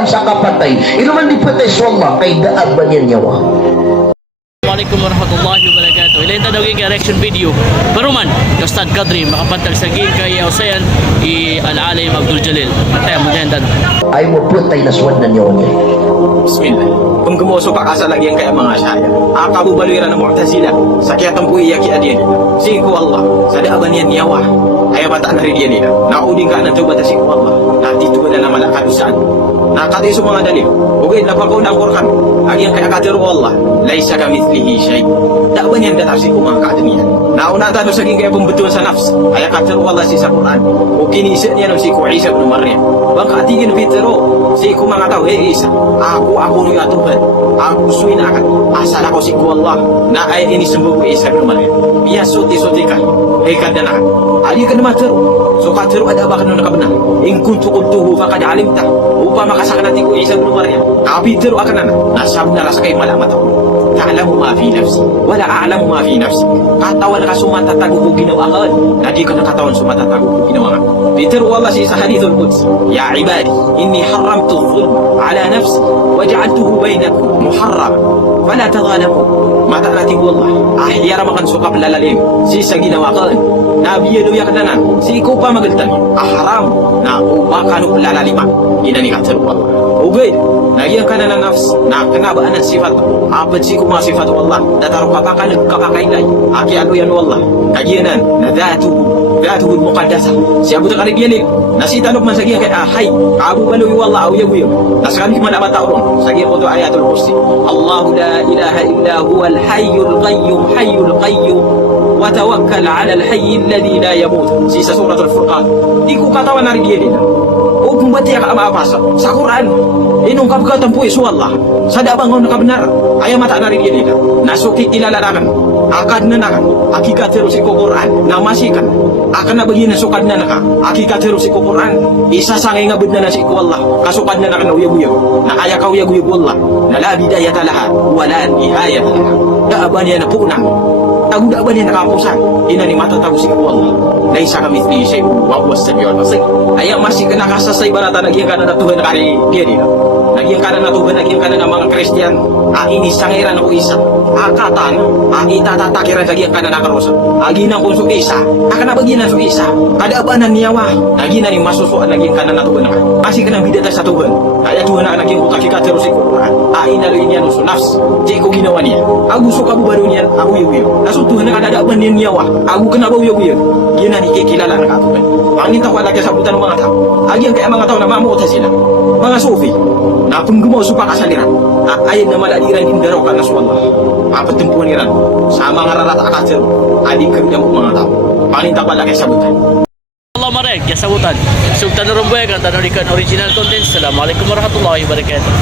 Islam sa kapatay. Inuman di patay sa Allah kay daag ba niyan nyawa. Assalamualaikum warahmatullahi wabarakatuh. Ilain tadaw yung reaction video. Baruman, Ustad Kadri, makapantag sa gig kay Usayan, Al-Alim Abdul Jalil. Mataya mo dyan, dan. Ay mo putay na suwan na nyawa niya. Bismillah. Kung gumuso pa kasa lagi ang kaya mga saya, akabubaluira ng Mu'tazila, sa kiyatang puiya ki adiyan. Siku Allah, sa daaban yan niyawa. Ay bata na rin yan nila. Nauding ka ng tuba ta siku Allah. Natito na naman ang kalusaan. Nakatay sa mga dalil. Ugay na pagkaw na ang Qur'an. Agyan kaya katiru Allah. Laysa kamithlihi shay. Daaban yan datasi ko mga kaadaniyan. Nauna tayo sa kaya pembetul sa nafs. Ay katiru Allah si sa Qur'an. O kinisit niya ng siku Isa bin Maryam. Baka atigin fitro. Siku mga tao, hey Isa. Ako niya Tuhan. Aku suin akan. Asal ako siku Allah. Na ay ini sembuh Isa bin Maryam. Biya suti-suti ka. Hey kadana. Ali ka naman tiro. So katiru ada abakan na kabenar. In kuntu qultuhu faqad alimta. Upama kasakan natin ko Isa bin Maryam. Kapi tiro akan na. Nasab na rasa kay malamat ako. Ta'lamu ma fi nafsi wala a'lamu ma fi nafsi. Katawan ka sumatatago ko ginawakan. Nadi ka nakatawan sumatatago ko ginawakan. Bitiru Allah sa hadithul Quds. Ya ibadi, inni haramtu dhulm ala nafsi waja'altuhu bainakum muharram. Fala tadhalamu. Mata natin Allah. Ahyara makan sukap lalalim. Sisa ginawakan. Nabiya do yakdanan. Si ikaw pa magaltan. Haram na upa kanu lalalima. Inani katiru Allah. Ugay. Nagyan ka na ng nafs na kanabaan ng sifat. Abad si kuma sifat Allah. Nataro kapakalag kapakailay. Aki ano yan Allah. Nagyanan na dhatuhu muqaddasa. Siya buta karigyanin. Nasitanok man sa giyan kay ahay. Abu baluy Allah au yabuyo. Nasakan ki man amatauron. Sa giyan ko to ayatul kursi. Allahu la ilaha illa huwal hayyul qayyum. Watawakkal ala al-hayy alladhi la yamut. Sa suratul Furqan. Di ko katawan na rigyanin. O pumbati ka maapasa sa Quran. Inong kabukatan po isu Allah. Sa dabang na kabenar. Ayaw mata na rin yan nila. Nasuki ilalarakan. Akad na naka. Akikatero si Quran. Namasikan. Akan na bagyan na sukad na naka. Akikatero si Quran. Isasangay nga bud na si Allah. Kasukad na naka na uyag-uyag. Na kaya ka uyag-uyag Allah. Na la bidayata lahat. Wala nihayat lahat. Daaban yan na punang. Tagu-daaban yan nakapusan. Ina ni matatago si Allah. Laysa kamithlihi shay'un wa huwa as-sami'ul basir. Ayaw masih kena kasasay barata nagyan ka na natuhan na kari dia nila. Nagyan ka na natuhan, nagyan ka na ng mga Kristiyan. Ini sangiran ako isa. Akatan, itatatakiran nagyan ka na nakarosa. Aginan kung isa. Akan na baginan so isa. Kadaabanan niyawa. Naginan ni masusuan nagyan ka na natuhan na ka. Masih kena bidata sa tuhan. Kaya tuhan na nagyan ko takikatero si Quran. Inalo niya no so nafs. Di ko ginawa niya. Aku suka bubaro niya. Aku yuyo. Naso tuhan na kadadaaban niya niyawa. Aku kena bau yuyo. Gina ni kikilala na katuhan. Panginta ko lagi sabutan ng mga tao. Agian kaya mga tao na mamuta sila. Mga sufi. Na penggumaw supa kasaliran. Ayat na maladiran indaro ka na sa Allah. Papatumpuan niran. Sa mga rarata akatir. Adik kerja mga tao. Panginta ko lagi sabutan. Allah marek, ya sabutan. Sultan Rumbuya, kan tanong original content. Assalamualaikum warahmatullahi wabarakatuh.